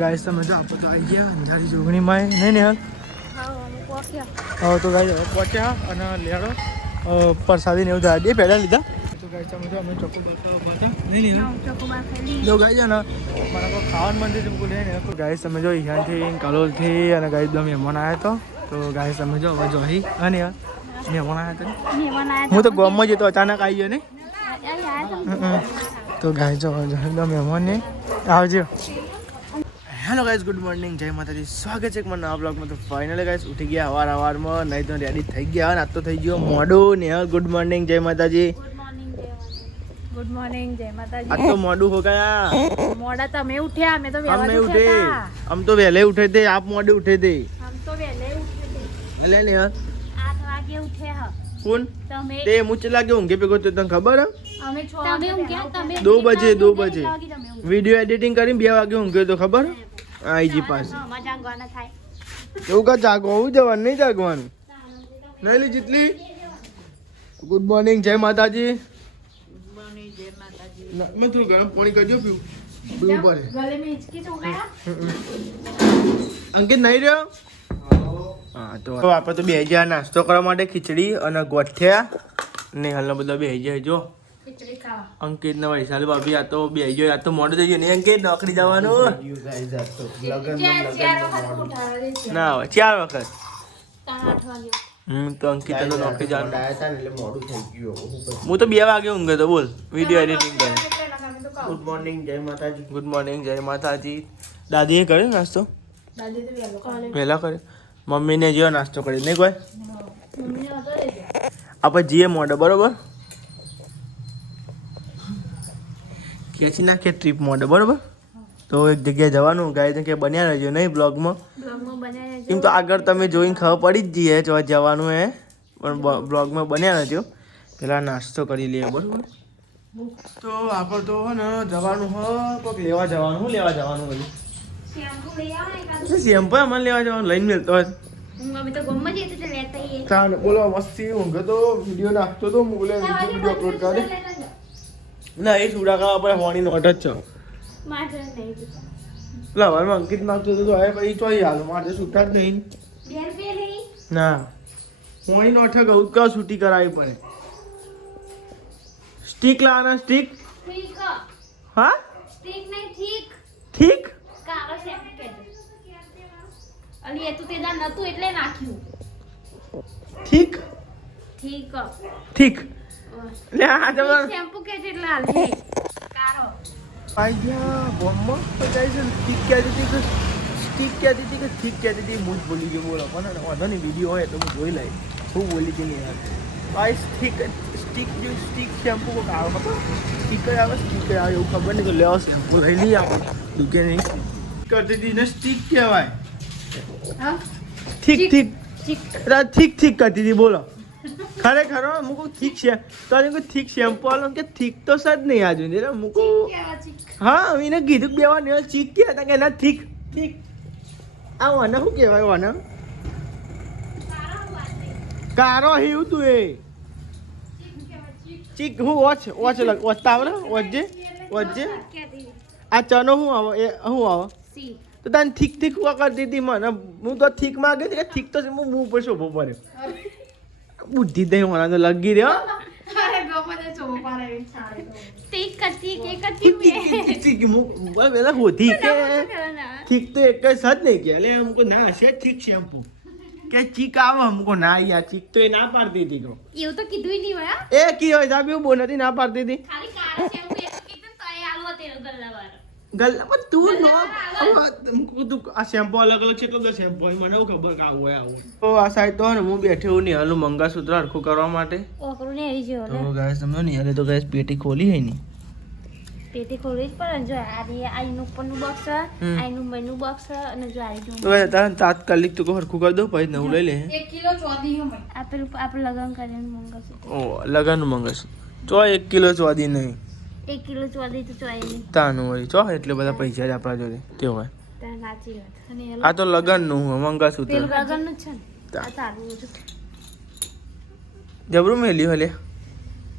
Guys તમે જો આપણે તો આવી ગયા અંજારી જોગણીમાં નહીં ને હા તો ગાઈસ પહોંચ્યા અને લેડો પ્રસાદી ને એવું દાડી પહેલાં લીધા તો ગાઈસ તમે જો અમે ચોકોબાર ખાવા નહીં તો ગાઈસ ને મારા કોઈ ખાવાનું મંદિર ચમકું લે ને ગાઈસ તમે જો અહીંયાથી કલોલથી અને ગાઈસ તમે મહેમાન આવ્યા તો ગાઈસ તમે જો હવે જો અહીં અને મહેમાન આવ્યા હું તો ગામમાં જતો અચાનક આવી ગયો ને તો ગાઈસ જો મહેમાન ને આવજો. હેલો ગાઈસ, ગુડ મોર્નિંગ, જય માતાજી. સ્વાગત છે એક મારા નવા બ્લોગમાં. તો ફાઇનલી ગાઈસ ઉઠી ગયા સવારમાં, નહીં તો રેડી થઈ ગયા અને આજ તો થઈ ગયો મોડું ને. ગુડ મોર્નિંગ, જય માતાજી. ગુડ મોર્નિંગ, જય માતાજી. આજ તો મોડું હો ગયા. મોડા તમે ઉઠ્યા, અમે તો વહેલા અમે ઉઠે. हम तो वहले उठे थे, आप मोड़े उठे थे. हम तो वहले उठे थे. ले ने 8 વાગે ઉઠે હ. कौन તમે ते मुझ लागे होंगे पे को तो तन खबर है અમે 6 વાગે ઉઠ્યા. તમે 2 बजे वीडियो एडिटिंग करी 2 वागे होंगे तो खबर आई जी पास મજા ગવાના થાય. એવું કા જાગવાનું જવાનું નહીં જાગવાનું નહીં લી જીતલી. ગુડ મોર્નિંગ, જય માતાજી. मैं थोड़ा गरम पानी कर दियो पीऊ पर ગલે મે હિચકી ચોગાયા. અંકિત નહીં રહ્યો. હા તો આપણે તો બે ગયા નાસ્તો કરવા માટે ખીચડી અને ગોઠિયા ને હાલનો બધો બે જાય જો ખીચડી ખાવા. અંકિત ને વૈશાલી ભાભી આ તો બે ગયો. આ તો મોડું થઈ ગયું ને અંકિત નોકરી જવાનું ના હોય 4 વખત 8 વાગે. તો અંકિત તો નોકરી જવાનું. હું તો 2 વાગે ઊંઘે તો બોલ વિડીયો એડિટિંગ કરે. ગુડ મોર્નિંગ, જય માતાજી. ગુડ મોર્નિંગ, જય માતાજી. દાદીએ કર્યો નાસ્તો? દાદી તો વહેલા કર્યો. મમ્મીને જેવો નાસ્તો કરી નહીં કોઈ. મમ્મીને હતો લેજો. આપણે જઈએ મોડે બરોબર. ક્યાંથી નાખીએ ટ્રીપ મોડે બરોબર. તો એક જગ્યાએ જવાનું ગાય કે બન્યા રહેજો નહીં બ્લોગમાં. બનાવ્યા એમ તો આગળ તમે જોઈને ખબર પડી જ જઈએ જો જવાનું હે પણ બ્લોગમાં બન્યા રહેજો. પહેલાં નાસ્તો કરી લઈએ બરોબર. તો આપણે તો ને જવાનું હો કોઈક લેવા જવાનું. શું લેવા જવાનું બધું? શેમ્પુ લઈ આવો ને એકાદું. શેમ્પુ અમારે લેવા જવાનું લઈને મળતો હોય. અમે તો ગમમાં જઈએ તો લેતા આવીએ. ચાલ બોલો મસ્તી ઊંઘે તો વિડીયો નાખતો તો બોલે વિડીયો અપલોડ કરે ના એ સુડા કા આપણે હોણી નોટ જ છે. મારે નહીં જોતા. લવારમાં અંકિત નાખતો તો હવે પછી ચોઈ હાલ મારે છૂટા જ નહીં. 2 રૂપિયા લઈ. ના હોણી નોટ ગૌ કા છૂટી કરાવી પડે. સ્ટીક લાવવાના સ્ટીક. ઠીક. હા સ્ટીક નહીં ઠીક. ઠીક કાળો શેમ્પુ કેજો. અલી એ તો તેદા નતું એટલે નાખ્યું. ઠીક ઠીક. ઠીક લે આ જવા શેમ્પુ કેજો એટલે હાલ હે. કાળો. આઈ ગયા બોમ્બમાં તો જાય છે. ઠીક કહેતી હતી કે સ્ટીક કહેતી હતી કે ઠીક કહેતી હતી. હું જ બોલી ગયો બોલો પણ વાંધો નહીં વિડીયો હોય તો હું જોઈ લઈ હું બોલી હતી નહીં યાર. ભાઈ સ્ટીક જો સ્ટીક શેમ્પુ કોક આવે ખબર સ્ટીકર આવે સ્ટીકર આવે એવું ખબર નહીં તો લેવો શેમ્પુ લઈ લઈએ આપણે દુકે નહીં કરતી હતી ને સ્ટીક કહેવાય. હા ઠીક ઠીક ઠીક. ઠીક ઠીક કરતી હતી બોલો. ખરેખર હું કહું ઠીક છે તો કોઈ ઠીક શેમ્પુ આલો કે ઠીક તો સજ નહીં આજુ ને મૂકો. હા એને કીધું બેવા ને ચીક કે હતા કે ના ઠીક ઠીક આ વાના શું કહેવાય વાના કારો હિવ તું એ ચીક હું વોચ વચતા આવે ને વચજે વચજે. આ ચનો શું આવે એ શું આવે સી તો તને ઠીક ઠીક હુઆ કરતી હતી મને. હું તો ઠીક માં ગઈ કે ઠીક તો હું મું ઉપર શોભો પડ્યો. બુદ્ધિ દઈ મને તો લગી રહ્યો. અરે ગોપને ચોપો પારે છાડે. ઠીક કરતી કે કરતી મે. ઠીક હું પેલા હોતી કે ઠીક તો એક જ સજ નહીં કે એટલે हमको ના છે ઠીક શેમ્પુ કે ચીક આવે हमको ના યાર ચીક તો એ ના પાડતી હતી તો એવું તો કીધું નહીં હોય. એ કી હોય સાહેબ એવું બોલતી ના પાડતી હતી. ખાલી કાળો શેમ્પુ એક કીધું તો એ આલવો તે ગલ્લાવાર. ગલ્લા પણ તું નો તું આ શેમ્પુ અલગ અલગ છે એટલો તો શેમ્પુ મને એવું ખબર કે આવું હોય આવું. તો આ સાઈડ તો ને હું બેઠો હું નિહાલનું મંગળસૂત્ર હરખું કરવા માટે. ઓકરું ને આવી ગયો તો ગાઈસ તમને નિહાલે તો ગાઈસ પેટી ખોલી હે ની પેટી ખોલવી જ પડે. જો આઈનું ઉપરનું બોક્સ આઈનું મઈનું બોક્સ અને જો આઈનું તો ગાઈસ તારે તાત્કાલિક તું હરખું કરી દો પછી નવું લઈ લે. 1 કિલો ચોદી હમ આપણે લગન કરીને મંગળસૂત્ર. ઓ લગનનું મંગળસૂત્ર ચો 1 કિલો ચોદી નહીં 1 કિલો ચોદી તો ચોય નહીં તાનું હોય ચો એટલે બધા પૈસા જ આપણા જોડે તે હોય. સાચી વાત. અને આ તો લગનનું મંગળસૂત્ર પેલું લગનનું જ છે ને. આ તારું જબરું મેલ્યું હલે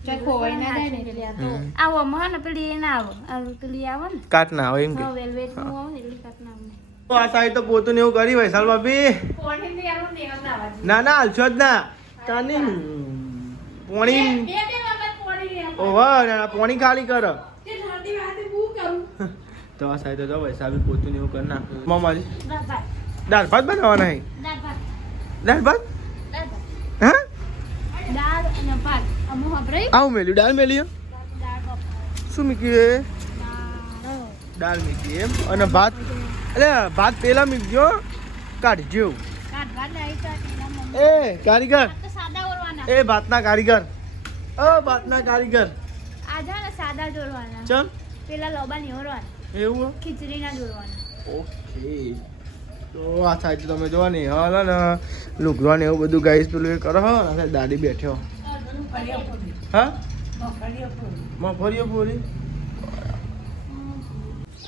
ચાલ ખોવાઈ ના જાય ને એટલે આ તો આવો માં ને પેલી ના આવો આ પેલી આવે ને કાટ ના આવે એમ કે વેલ્વેટ નું આવે ને એટલી કાટ ના આવે તો આ સાઈડ તો પોતું ને એવું કરી વૈશાલ ભાભી કોણી ને આલો ને આમ ના ના ના હાલશો જ ના કાની પોણી બે વખત કોણી લે ઓહો ના પોણી ખાલી કર તે ઠંડી વાતે હું કરું તો આ સાઈડ તો વૈશાલ ભાભી પોતું ને એવું કરી નાખ મામાજી દાળ ભાત દાળ ભાત બનાવવાના હે દાળ ભાત દાળ ભાત દાળ ભાત હા દાળ અને ભાત અમુ હબરાઈ આવું મેલ્યું દાળ મેલ્યું દાળ ભાત શું મૂક્યું દાળ દાળ મૂકી એમ અને ભાત એટલે ભાત પેલા મૂકજો કાઢજો કાઢવા લઈ તો એના મમ્મી એ કારીગર તો સાદા ઓરવાના એ ભાતના કારીગર ભાતના કારીગર આજા ને સાદા દોરવાના ચમ પેલા લોબા ની ઓરવાના એવું ખીચડી ના દોરવાના ઓકે તો આ સાઈડ તમે જોવા ને હાલ ને લુગડા ને એવું બધું ગાઈસ પેલું એ કરો હો ને દાદી બેઠ્યો હા મફળીઓ પૂરી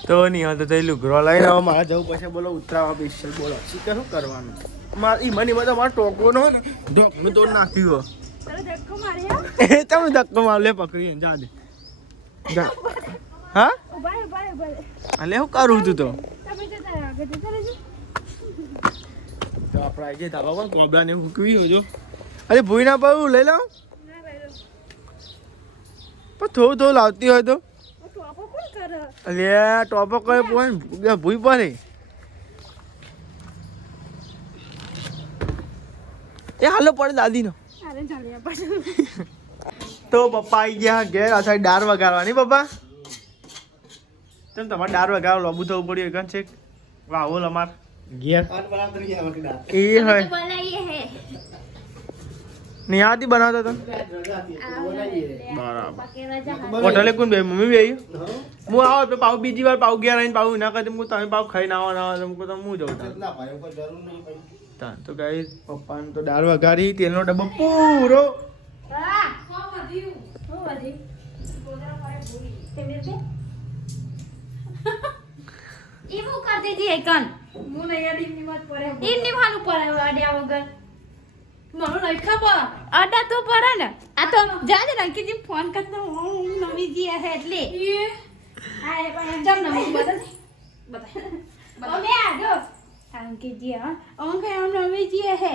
તો નહીં હાલ તો તે લુગડો લઈને હવે મારે જવું પછી બોલો ઉતરાવા સ્પેશિયલ બોલો શીખે શું કરવાનું મારે મને તો મારો ટોકો નો ને ઢોકનું તો નાખ્યું ચલો ધક્કો માર્યા એ તમે ધક્કો માર લે પકડી જા દે હા ઉભા અલે હું કરું તું તો તમે જતા આગળ જતા રહેજો તો આપણે આવી જાય ધાબા પર કોબરા ને મૂકવી હોજો અરે ભૂઈ ના પાવું લઈ લઉં ના ભાઈ પણ થોડું લાવતી હોય તો ટોપો કોણ કરે અલે ટોપો કરે પણ ભૂઈ પડે એ હાલો પડે દાદી નો અરે ચાલ્યા પાછું તો પપ્પા આવી ગયા ઘેર આ સાઈડ દાળ વગાડવાની પપ્પા તેમ તમારે દાળ વગાડો લોબુ થવું પડ્યું એકન છે વાવો અમાર ઘેર એ હોય બનાવીએ હે નિહાતી બનાવતા તો બરાબર હોટલે કોણ બે મમ્મી બે હું આવો તો પાવ બીજી વાર પાવ ઘેર આવીને પાવ ના કરી હું તમે પાવ ખાઈને આવો ના આવો તો હું જઉં તો ગાઈ પપ્પાને તો દાળ વઘારી તેલનો ડબ્બો પૂરો એવું કરતી હતી એકન હું નહીં આ ડીમની મત પડે ઈ નિભાનું પડે અડ્યા વગર મને નહીં ખબર અડા તો પડે ને આ તો જા દે રંકીજી ફોન કરતો હું નવી જી હે એટલે એ હા એ પણ જમ ને હું બતા અમે આડો રંકીજી હા ઓમ કે આમ નવી જી હે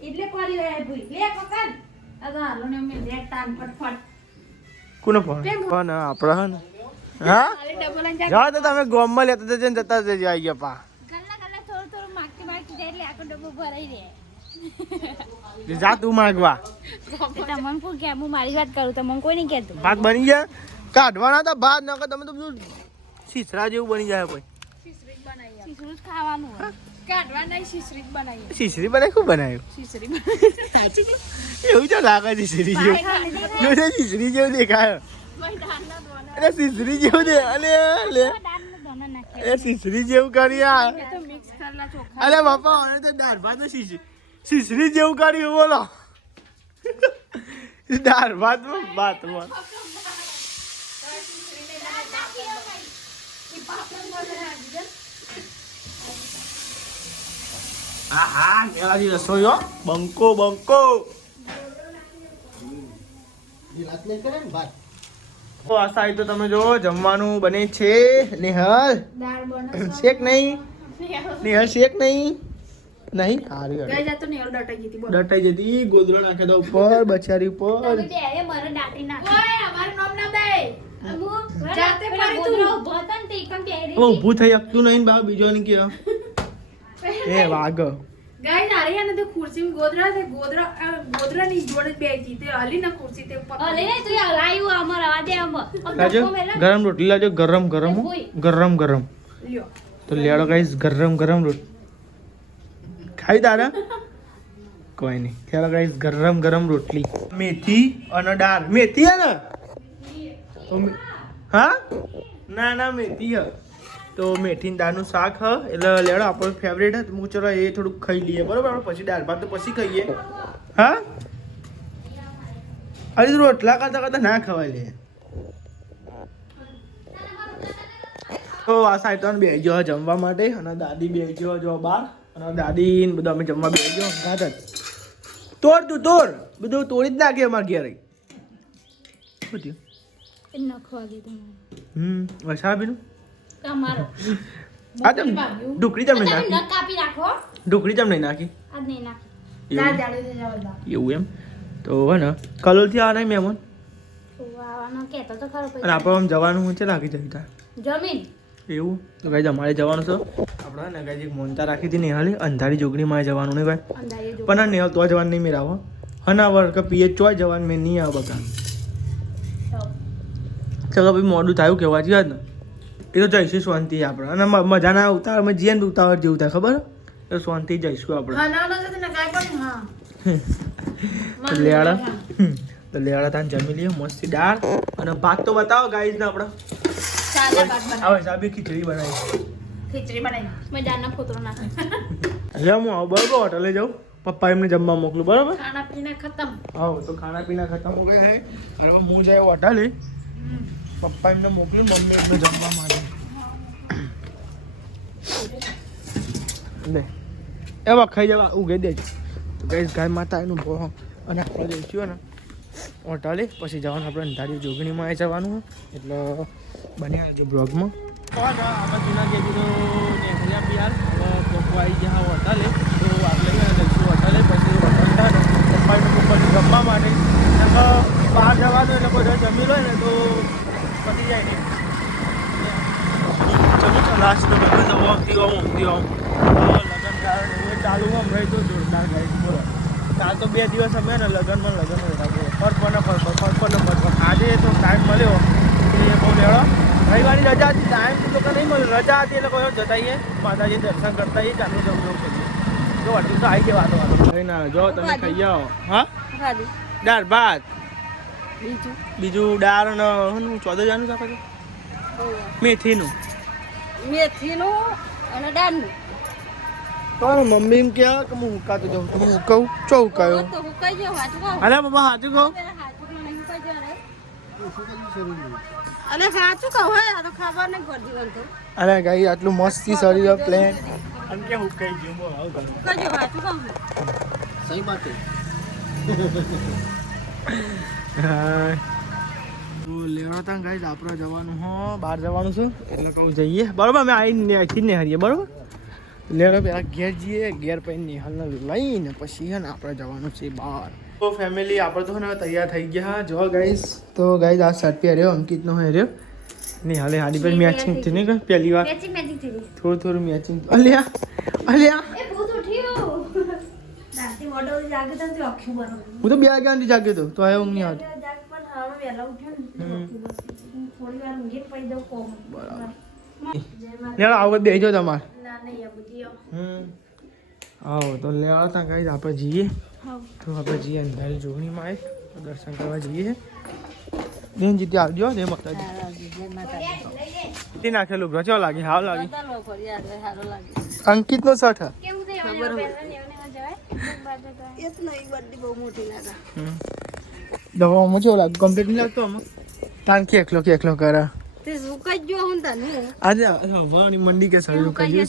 એટલે પડી રહે ભૂઈ લે પકડ અગા હાલો ને મેં લેટ તાન ફટફટ કોનો ફોન ફોન આપણા હે ને હા અરે ડબલ અંજા જાઓ તો તમે ગોમમાં લેતા જઈને જતા જજો આવી ગયા પા ગલ્લા ગલ્લા થોડું થોડું માગતી માગતી જાય એટલે આખો ડબ્બો ભરાઈ રહે જા તું માગવા તમને પૂછ કે હું મારી વાત કરું તમને કોઈ નહીં કહેતું ભાત બની ગયા કાઢવાના હતા ભાત ના તમે તો બધું શીસરા જેવું બની જાય કોઈ શીશરી બનાવી શીશું જ ખાવાનું હોય કાઢવા નહીં શીશરી બનાવી શીસરી બનાવી ખૂબ બનાવ્યું શીશરી બનાવી એવું તો લાગે શીસરી જેવું જો છે શીસરી જેવું દેખાય અરે શીસરી જેવું દે અલે લે દાળનો દોનો નાખે એ શીસરી જેવું કરી આ તો મિક્સ કરેલા ચોખા અરે બાપા હવે તો દાળ ભાત ને શીસરી જેવું કર્યું બોલો દાળ ભાત ભાતમાં આહા કેળાની રસોઈ હો બંકો બંકો તો આ સાઈડ તો તમે જો જમવાનું બને છે નિહાલ દાળ બને શેક નહીં નિહાલ શેક નહીં નહીં હારી ગઈ જાતો ને ડટાઈ ગઈ હતી બોલ ડટાઈ જતી ગોદરો નાખે દો ઉપર બચારી ઉપર તમે બે એ મને દાટી નાખો ઓય અમારું નામ ના દે જાતે ફરી તું. હવે ઊભું થઈ શકતું નહીં બા બીજો ને કે એ વાગ ગાય નારિયા ને તે ખુરશી ગોદરા છે ગોદરા ની જોડે જ બેઠી તે હલી ના ખુરશી તે ઉપર લાજો ગરમ રોટલી લાજો ગરમ ગરમ હો. ગરમ ગરમ લ્યો તો લેડો ગાઈસ ગરમ ગરમ રોટલી ખાઈ તારા કોઈ નહીં ચાલો ગાઈસ ગરમ ગરમ રોટલી મેથી અને દાળ મેથી હે ને તો હા ના ના મેથી હે તો મેથી ને દાળનું શાક હ એટલે લેડો આપણો ફેવરેટ હે હું ચલો એ થોડુંક ખાઈ લઈએ બરોબર આપણે પછી દાળ ભાત તો પછી ખાઈએ હા અરે તું રોટલા કરતા કરતા ના ખવાય લે તો આ સાઈડ તો બે ગયો જમવા માટે અને દાદી બે ગયો જો બહાર અને દાદી ને બધા અમે જમવા બે ગયો ગાત જ તોડ તું તોડ બધું તોડી જ નાખે અમારે ઘેર શું થયું? એ નખવા દે તમારે વસાબીનું તમારો આ તેમ ઢોકળી તેમ નહીં નાખી નખ કાપી નાખો ઢોકળી તેમ નહીં નાખી આજ નહીં નાખી એવું એમ તો હે ને કલોલથી આ નહીં મહેમાન આવવાનો કહેતો તો ખરો અને આપણે આમ જવાનું હું છે લાગી જાય તાર જમીન એવું તો ગાઈઝ અમારે જવાનું છે આપણે ને ગાઈઝ એક મોનતા રાખી હતી નેહાલી અંધારી જોગણીમાં જવાનું નહીં ભાઈ અંદાજે જો પણ આ નેહલ તો જવાનું નહીં મેરાવો હનાવર કે પીએ ચોય જવાનું મેં નહીં આવે બકા ચલો ભાઈ મોડું થયું કહેવા જ ને એ તો જઈશું શાંતિ આપણે અને મજા ના ઉતાર અમે જીએ ને ઉતાવળ જેવું થાય ખબર તો શાંતિ જઈશું આપણે લેવાડા તો લેવાડા તાન જમી લઈએ મસ્તી દાળ અને ભાત તો બતાવો ગાઈઝ ને આપણે હવે સાબી ખીચડી બનાવી મજાના ફોટો નાખે હવે હું આવું બરોબર હોટલે જાઉં પપ્પા એમને જમવા મોકલું બરોબર ખાના પીના ખતમ હા તો ખાના પીના ખતમ હો ગયા હે અને હું જાય હોટલે પપ્પા એમને મોકલ્યું મમ્મી એમને જમવા માટે લે એવા ખાઈ જવા ઉગે દેજો તો ગઈશ ગાય માતા એનું ભો અને આપણે જઈશું ને હોટલે પછી જવાનું આપણે અંધારી જોગણીમાં જવાનું એટલે બની આવજો બ્લોગમાં આપણે જૂના ગેજી તો નેહલિયા બિહાર હવે પપ્પા આવી ગયા હોટલે તો આપણે જઈશું હોટલે પછી હોટલ થાય પપ્પાને પપ્પાને જમવા માટે બહાર જવાનું એટલે બધા જમી લો ને તો પતી જાય ને ચલો લાસ્ટ તો બધું નવમથી લગ્ન ચાલુ આમ રહી તો જોરદાર ગાઈ બોલો કાલ તો 2 દિવસ અમે ને લગ્નમાં હતા ફરફર આજે તો ટાઈમ મળ્યો એ બહુ લેવડો રવિવારની રજા હતી ટાઈમ તો નહીં મળ્યો રજા હતી એટલે કોઈ જતાઈએ માતાજી દર્શન કરતા એ ચાલુ જવું કરીએ જો અટલું તો આવી ગયા વાતો કઈ ના જો તમે ખાઈ આવો હા દાળ ભાત બીજું દાળ ને ચોદો જાનું આપે છે મેથીનું અને દાળનું તો મમ્મી એમ કહે કે હું હુકાતો જાઉં તો હું હુકાવું ચો હુકાયો તો હુકાઈ ગયો હાચું કહું અરે બાબા સાચું કહું અરે સાચું કહું હે આ તો ખબર નહીં પડતી મને તો અરે ગાઈ આટલું મસ્તી શરીર પ્લેન અને કે હુકાઈ ગયું બહુ આવું કરું હુકાઈ ગયો હાચું કહું સહી વાત હા તો લેવાતા ગાઈસ આપણે જવાનું હો બહાર જવાનું છે એટલે કહું જઈએ બરોબર અમે આવીને આખી ને હારીએ બરોબર લેવા પેલા ઘેર જઈએ ઘેર પછી નિહાલને લઈને પછી છે ને આપણે જવાનું છે બહાર તો ફેમિલી આપણે તો ને તૈયાર થઈ ગયા જો ગાઈસ તો ગાઈસ આ શર્ટ પહેર્યો અંકિતનો પહેર્યો નિહાલે હાડી પર મેચિંગ થઈ ને પહેલી વાર થોડું મેચિંગ અલ્યા એ ભૂત ઉઠ્યું રાતે મોડો જાગે તો આખું બરો હું તો 2 વાગ્યાથી જાગ્યો હતો તો આવ્યો ઊંઘ નહીં આવતી જાગ પણ હવે વેલા ઉઠ્યો ને થોડી વાર ઊંઘી પડી દઉં કોમ બરાબર લેવા આવો બેજો તમારે ના નહીં આ બધી આવો તો લેવા તા ગાઈસ આપણે જઈએ હા તો આપણે જઈએ અંધારી જોગણીમાં આવે તો દર્શન કરવા જઈએ બેન જીતી આવજો જય માતાજી તે નાખેલું બ્રો ચો લાગી હાવ લાગી અંકિત નો શર્ટ કેવું છે ખબર હોય એ તો નહીં બધી બહુ મોટી લાગે દવામાં ચો લાગે કમ્પ્લીટ નહીં લાગતો આમાં તાન કેકલો કરે તે સુકાઈ ગયો હું તને આજે હવાની મંડી કે સયું કહીએ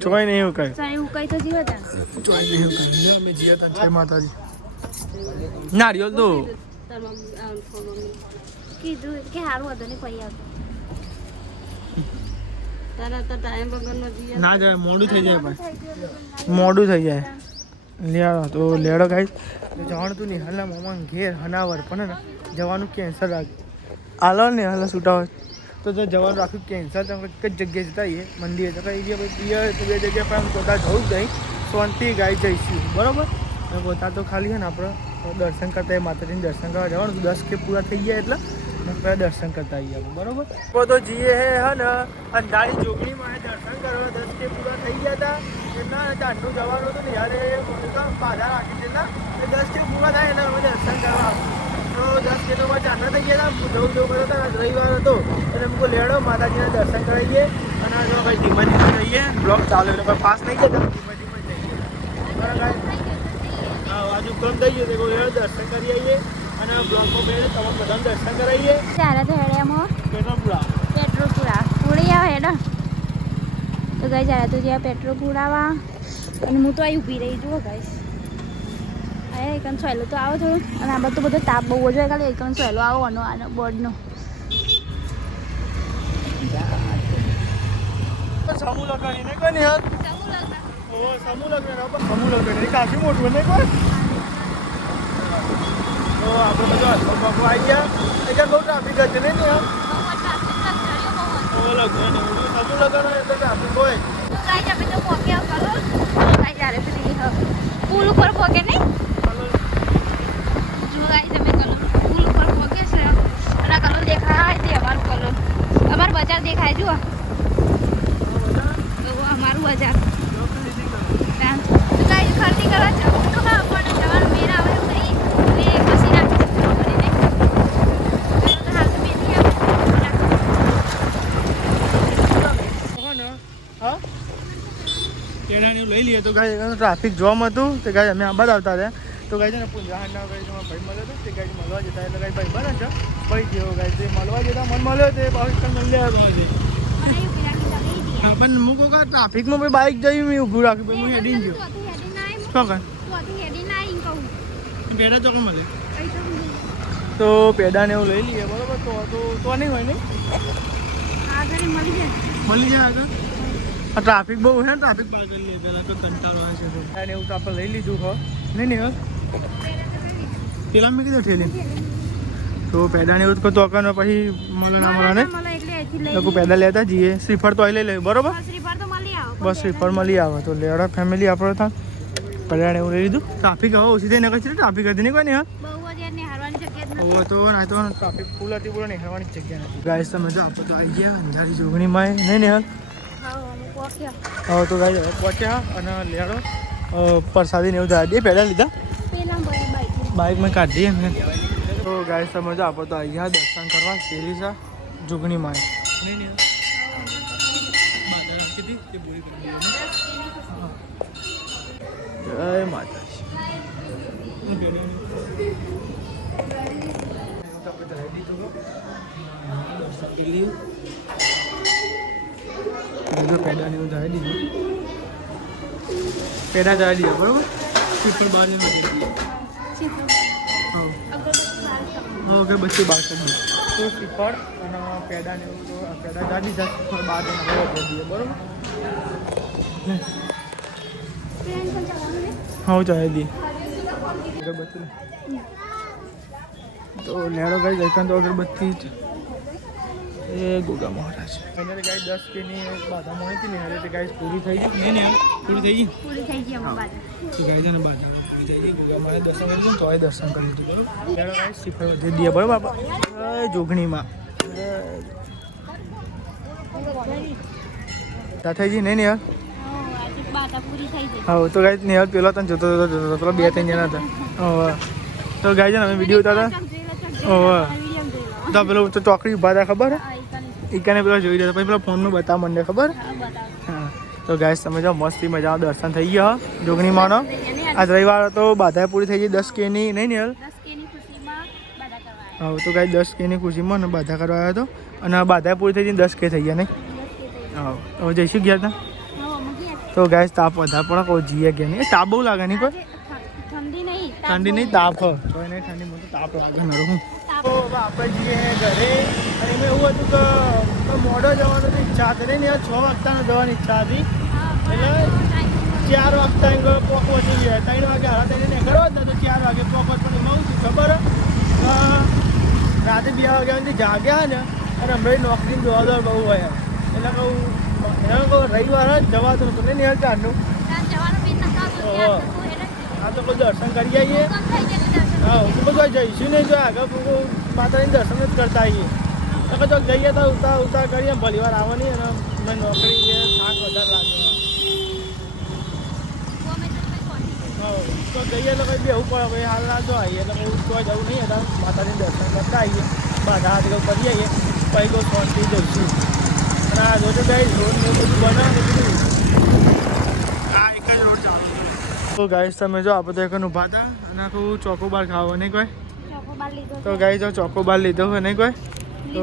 ચોય નહીં એવું કહે સાઈ ઉકાઈ તો જીવા તા ચોય નહીં એવું કહે અમે જીયા તા જય માતાજી નારિયેલ તો કીધું કે હારું હતું ને કોઈ આવતું તારા તો ટાઈમ વગરનો જીયા ના જાય મોડું થઈ જાય ભાઈ મોડું થઈ જાય લેડો તો લેડો ગાઈસ જવાનું તું નહીં હાલના મામા ઘેર હનાવર પણ ને જવાનું કેન્સલ રાખ આલો ને હાલ છૂટા હોય તો જવાનું રાખ્યું કેન્સલ તમે એક જ જગ્યાએ જતા આવીએ મંદિરે જતા આવીએ પછી તો 2 જગ્યા પર પોતા જવું જ નહીં શાંતિ ગાઈ જઈશું બરાબર અને પોતા તો ખાલી છે ને આપણે દર્શન કરતા માતાજીને દર્શન કરવા જવાનું 10 કે પૂરા થઈ ગયા એટલે આપણે દર્શન કરતા આવીએ બરાબર તો જઈએ હે ને અંધારી જોગણીમાં દર્શન કરવા 10 કે પૂરા થઈ ગયા હતા એટલા ચાંદનું જવાનું હતું ને યારે બાધા રાખી દેતા 10 કે પૂરા થાય એટલે અમે દર્શન કરવા તો 10 કે તો ચાંદા થઈ ગયા હતા જવું કર્યો હતા રવિવાર હતો એટલે અમુક લેડો માતાજીના દર્શન કરાવીએ અને જો ભાઈ ધીમે ધીમે જઈએ બ્લોક ચાલુ એટલે કોઈ પાસ નહીં જતા ધીમે ધીમે જઈએ બરાબર આજુ કમ થઈ ગયું તો લેડો દર્શન કરી આવીએ અને બ્લોકમાં બેઠે તમામ બધા દર્શન કરાવીએ ચાલે તો હેડેમાં પેટ્રોલ પૂરા પૂરી આવે હેડો તો ગઈ જ્યારે તો જ્યાં પેટ્રોલ પૂરાવા અને હું તો અહીં ઊભી રહી જુઓ ગાઈસ હા એકન સહેલું તો આવો થોડું અને આ બધું બધો તાપ બહુ જ હોય ખાલી એકન સહેલું આવો આનો બોર્ડનો સમૂહ લગન એને કોઈ નહીં ઓ સમૂહ લગન સમૂહ લગન એ કાફી મોટું નહીં કોઈ તો આપણે બધું હાથમાં આવી ગયા એટલે બહુ ટ્રાફિક હતી નહીં ને સમૂહ લગન સમૂહ લગન હોય એટલે ટ્રાફિક હોય પુલ ઉપર પહોંચે નહીં જો ગાઈ તમે કલર પુલ ઉપર પહોંચે છે અને કલર દેખાય છે અમારું કલર અમારું બજાર દેખાય જુઓ અમારું બજાર તો ગાઈ ખરીદી કરવા જવું તો હા પણ જવાનું મેર આવે એમ નહીં એટલે પછી રાખી શકતો કરીને તો હાલ તો મેં નહીં હા કેળાને એવું લઈ લઈએ તો ગાય ટ્રાફિક જોમ હતું તે ગાય અમે આબાદ આવતા રહ્યા તો ગાય છે ને પુંજાહારના ગાય તમારા ભાઈ મળ્યો હતો તે ગાય મળવા જતા એટલે ગાય ભાઈ બને છે ભાઈ જેવો ગાય તે મળવા જતા મન મળ્યો તે પાકિસ્તાન મળી આવ્યો છે હા પણ હું કહું કે ટ્રાફિકમાં ભાઈ બાઇક જઈ મેં ઊભું રાખ્યું ભાઈ હું હેડીને ગયો શું કર પેડા ચોકો મળે તો પેડાને એવું લઈ લઈએ બરાબર તો નહીં હોય નહીં મળી જાય આગળ ટ્રાફિક બહુ છે ને ટ્રાફિક પાર કરી લઈએ પહેલાં તો કંટાળો આવે છે અને એવું તો આપણે લઈ લીધું હો નહીં પેલા મેં કીધું ઠેલી તો પેડાને એવું તો અકાનો પછી મળે ના મળે ને લોકો પેડા લેતા જઈએ શ્રીફળ તો અહીં લઈ લઈએ બરોબર બસ શ્રીફળ મળી આવે તો લેડા ફેમિલી આપણે ત્યાં પેડાને એવું લઈ લીધું ટ્રાફિક હવે ઓછી થઈને કઈ ટ્રાફિક હતી નહીં કોઈ નહીં હા તો ના તો ટ્રાફિક ફૂલ હતી બોલો નહીં હરવાની જગ્યા નથી ગાઈસ તમે જો આપણે તો આવી ગયા અંધારી જોગણીમાં નહીં હાલ હવે તો ગાઈ પહોંચ્યા અને લેડો પ્રસાદીને એવું થાય પહેલાં લીધા બાઇક મેં કાઢીએ મેં તો ગાય સમજો આપણે તો અહીંયા દર્શન કરવા શેરીસા જોગણીમાં જય માતાજી પેડાને એવું જાય દીધું પેડા જાય દીધા બરોબર શ્રીફળ બહાર ઓકે બચ્ચે બહાર કરી દીધું તો શ્રીફળ અને પેડાને એવું તો પેડા જાય દીધા શ્રીફળ બહાર કરી દઈએ બરોબર હા જાય દઈએ અગરબત્તી તો લેડો ગઈ જઈતા તો અગરબત્તી એ ગોગા મહારાજ ફાઇનલી ગાય 10 કેની બાધા મળી હતી ને હવે તે ગાય પૂરી થઈ ગઈ નહીં પૂરી થઈ ગઈ બાધા તો ગાય છે ને બાધા જઈએ ગોગા મહારાજ દર્શન કરી તો એ દર્શન કરી લીધું બરોબર લેડો ગાય શ્રીફળ દે દઈએ બરોબર બાપા જોગણીમાં તા થઈ ગઈ નહીં યાર હા તો ગાય ને પેલો તને જોતો પેલો 2-3 જણા હતા તો ગાય છે ને અમે વિડીયો ઉતારતા તો પેલો તો ચોકડી ઉભા હતા ખબર ઈકાને પેલા જોઈ રહ્યા પછી પેલા ફોનનું બતાવવા માંડે ખબર હા તો ગાય તમે જાઓ મસ્તી મજા દર્શન થઈ ગયા જોગણીમાંનો આજ રવિવાર તો બાધા પૂરી થઈ ગઈ 10 કેની નહીં ને હા તો ગાય 10 કેની ખુશીમાં ને બાધા કરવા આવ્યો હતો અને બાધા પૂરી થઈ ગઈ 10 કે થઈ ગયા નહીં હા હવે જઈશું ગયા હતા તો ગાય તાપ વધારે પડે કોઈ જીએ ગયા નહીં તાપ બહુ લાગે નહીં કોઈ ઠંડી નહીં તાપ હોય તો નહીં ઠંડી મને તાપ લાગે નરું તો આપણે જઈએ ઘરે અને એમાં એવું હતું કે મોડો જવાનો તો ઈચ્છા હતી નહીં 6 વાગતાનો જવાની ઈચ્છા હતી એટલે 4 વાગતા પહોંચી ગયા 3 વાગે હારા થઈને નીકળવા જ તો 4 વાગે પહોંચ પણ એમાં શું ખબર રાતે 2 વાગ્યાથી જાગ્યા ને અને હમણાં નોકરી દોડ બહુ હોય એટલે કહું રવિવાર જ જવાતું હતું નહીં યાર ચારનું હા તો કોઈ દર્શન કરી આવીએ હા હું બધું જઈશું નહીં જો આગળ માતાજીને દર્શન જ કરતા આવીએ તો જો જઈએ તો ઉતાર કરીએ ભલી વાર આવવાની અને મેં નોકરી થાક વધારે લાગે હા તો જઈએ તો કંઈ બેવું પડે ભાઈ હાલ ના જો આવીએ એટલે હું તો જવું નહીં હતા માતાજીને દર્શન કરતા આવીએ બાધા હાથ કરી આવીએ પછી કોઈ શાંતિ જઈશું અને આ જોજો ગાઈ રોડ ને બધું બનાવે બધું આ એક જ રોડ ચાલુ તો ગાઈસ તમે જો આપણે તો એક ઊભા હતા અને આખું ચોકોબાર ખાવો નહીં કોઈ તો ગાઈ જો ચોકોબાર લીધો હોય નહીં કોઈ તો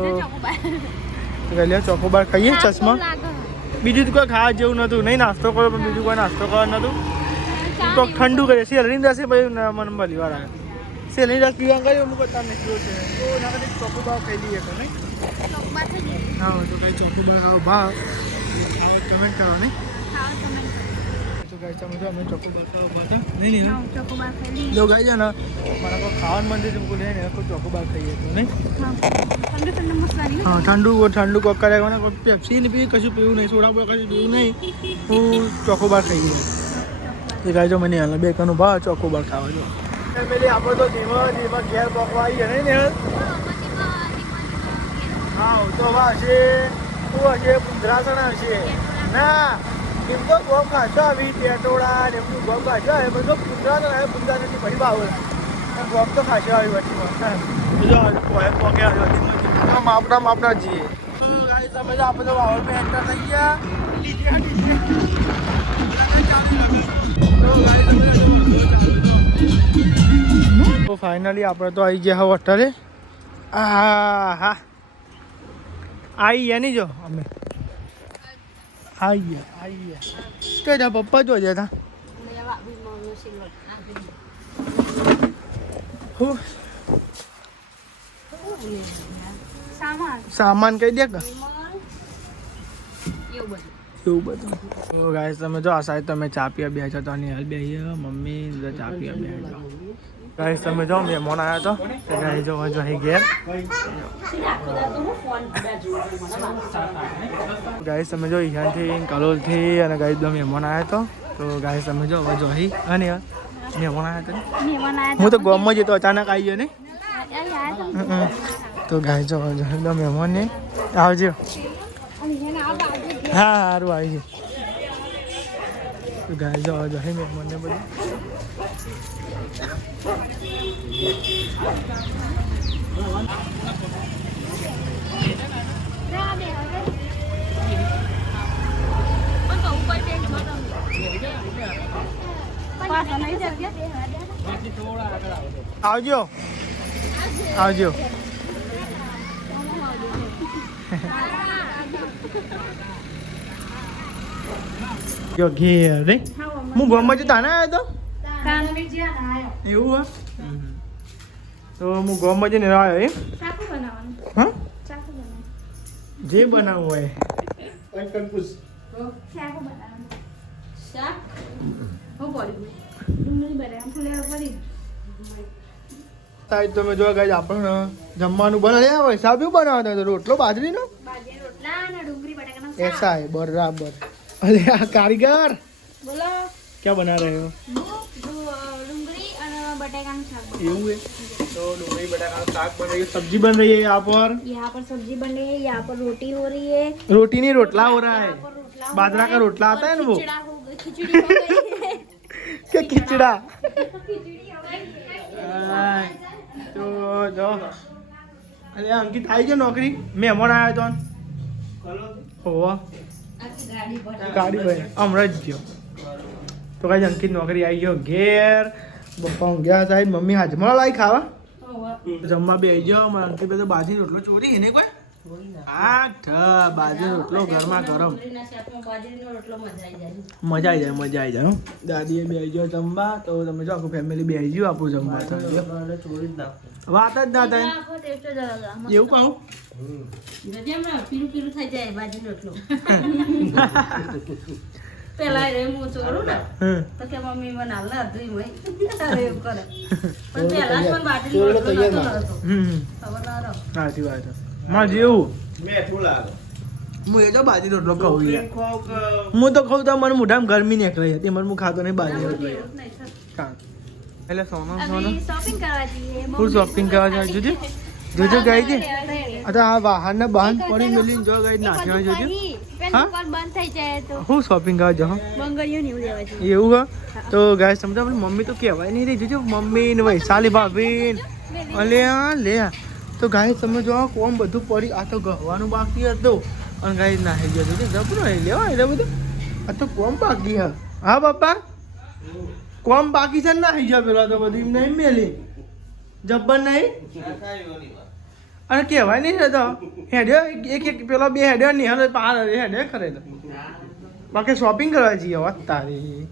ગલ્યા ચોકોબાર ખાઈએ ચશ્મા બીજું તો કોઈ ખાવા જેવું નહોતું નહીં નાસ્તો કરો પણ બીજું કોઈ નાસ્તો કરવા નહોતું તો ઠંડુ કરે શેલની દસે ભાઈ મને મળી વાળા શેલની દસ પીવા ગયો અમુક તમને કેવું છે તો એના કદી ચોકોબાર ખાઈ લઈએ તો નહીં ચોકબાર થઈ ગઈ. હા તો કઈ ચોકોબાર ખાવ ભાવ આવો કમેન્ટ કરો નહીં ખાઓ તમે. તો ગાઈસ તમે જો અમે ચોકોબાર ખાવ ભાવ નહીં હા, ચોકોબાર ખાઈ લઈએ. જો ગાઈ છે ને મારા કોઈ ખાવાનું મન છે મુકું લઈને કોઈ ચોકોબાર ખાઈએ તો નહીં હા. ઠંડુ ઠંડુ મસાલી નહીં. હા ઠંડુ કોક કરે કોઈ પેપ્સી ને પી કશું પીવું નહીં સોડા બોડા કશું પીવું નહીં હું ચોકોબાર ખાઈએ એ ગાઈ જો મને હાલ બે કનું ભાવ ચોકોબાર ખાવા જો પેલી આપણે તો ધીમા ઘેર પકવા આવીએ નહીં ને હા તો હશે શું હશે પુંજરાસણ હશે ના એમ તો ગોમ ખાશો આવી પેટોળા ને એમનું ગોમ ખાશો આવે બધો પુંજરાસણ આવે પુંજરાસણની ફરી બાવે ગોમ તો ખાશો આવી વચ્ચેમાં પોકે માપના જઈએ તમે તો આપણે તો વાવર પર એન્ટર થઈ ગયા તો ફાઇનલી આપણે તો આવી ગયા હોટલે હા આવી ગયા નહીં જો અમે આવી ગયા કઈ તા પપ્પા જો જતા સામાન કઈ દે કે એવું બધું તો ગાઈસ તમે જો આ સાઈડ તમે ચા પીવા બેસા તો હાલ બેસીએ મમ્મી ચા પીવા બેસા ગાઈસ તમે જો મહેમાન આવ્યા તો ગાઈસ જો અહીં ઘેર ગાઈસ તમે જો ઈશાનથી કલોલથી અને ગાઈસ દો મહેમાન આવ્યા તો ગાઈસ તમે જો અહીં અને મહેમાન આવ્યા હું તો ગામમાં જતો અચાનક આવી ગયો ને તો ગાઈસ જો દો મહેમાન ને આવજો હા સારું આવી છે તો ગાય જવા જાય મહેમાનને બધું આવજો જો ઘેર રે હું ગામમાં જતા ના આવ્યો તો એવું તો હું ગામમાં જઈને આવ્યો એમ હા જે બનાવવું હોય તમે જો ગાય આપણને જમવાનું બનાવ્યા હોય સાહેબ એવું બનાવતા રોટલો બાજરીનો ऐसा है बराबर अरे यार कारीगर बोलो क्या बना रहे हो डूंगरी और बटाका का साग એવું है तो डूंगरी बटाका का साग बन रही है सब्जी बन रही है यहाँ पर सब्जी बन रही है यहाँ पर रोटी हो रही है रोटी नहीं रोटला हो रहा है बाजरा का रोटला आता है ना वो खिचड़ी हो गई है क्या खिचड़ा तो जो अरे अंकित आई जो नौकरी मेहमान आया तो હોવા ગાડી ભાઈ હમણાં જ ગયો તો કાંઈ અંકિત નોકરી આવી ગયો ઘેર પપ્પા ઊંઘ્યા સાહેબ મમ્મી હાજમાં લાવી ખાવા જમવા બે ગયો મારા અંકિત તો બાજરી રોટલો ચોરી એને કોઈ બાજરી રોટલો ઘરમાં ગરમ મજા આવી જાય દાદીએ બે ગયો જમવા તો તમે જો આખું ફેમિલી બે ગયું આપણું જમવા વાત જ ના થાય એવું કહું પીરું થઈ જાય બાજરી રોટલો પેલા હું ચોરું ને તો કે મમ્મી મને હાલ હતું એવું કરે પણ પેલા પણ બાજરી રોટલો નતો સાચી વાત માં જેવું હું એ તો બાજરી રોટલો ખાઉં હું તો ખાઉં તો મને મોઢામાં ગરમી નીકળી હતી મને હું ખાતો નહીં બાજરી રોટલો એટલે સોનો શોપિંગ કરવા જઈએ ફૂલ શોપિંગ કરવા જાય જોજો જોજો ગઈ છે અચ્છા આ વાહન બંધ પડી મેલીને જો ગઈ નાખ્યા જોજો હા બંધ થઈ જાય તો હું શોપિંગ કરવા જાઉં બંગડીઓ નહીં લેવા છે એવું હા તો ગાય સમજા મમ્મી તો કહેવાય નહીં રહી જોજો મમ્મી ને વૈશાલી ભાભી અલે લે તો ગાય તમે જો કોમ બધું પડી આ તો ગવાનું બાકી હતું અને ગાય નાહી ગયો જોજો જબરો લેવા એટલે બધું આ તો કોમ બાકી હા પપ્પા કોમ બાકી છે નાહી ગયા પેલા તો બધું નહીં મેલી જબ્બર નહીં અને કહેવાય નહીં તો હેડ્યો એક પેલો બે હેડ્યો નહીં હવે પાર હેડ્યો ખરે તો બાકી શોપિંગ કરવા જઈએ વાત તારી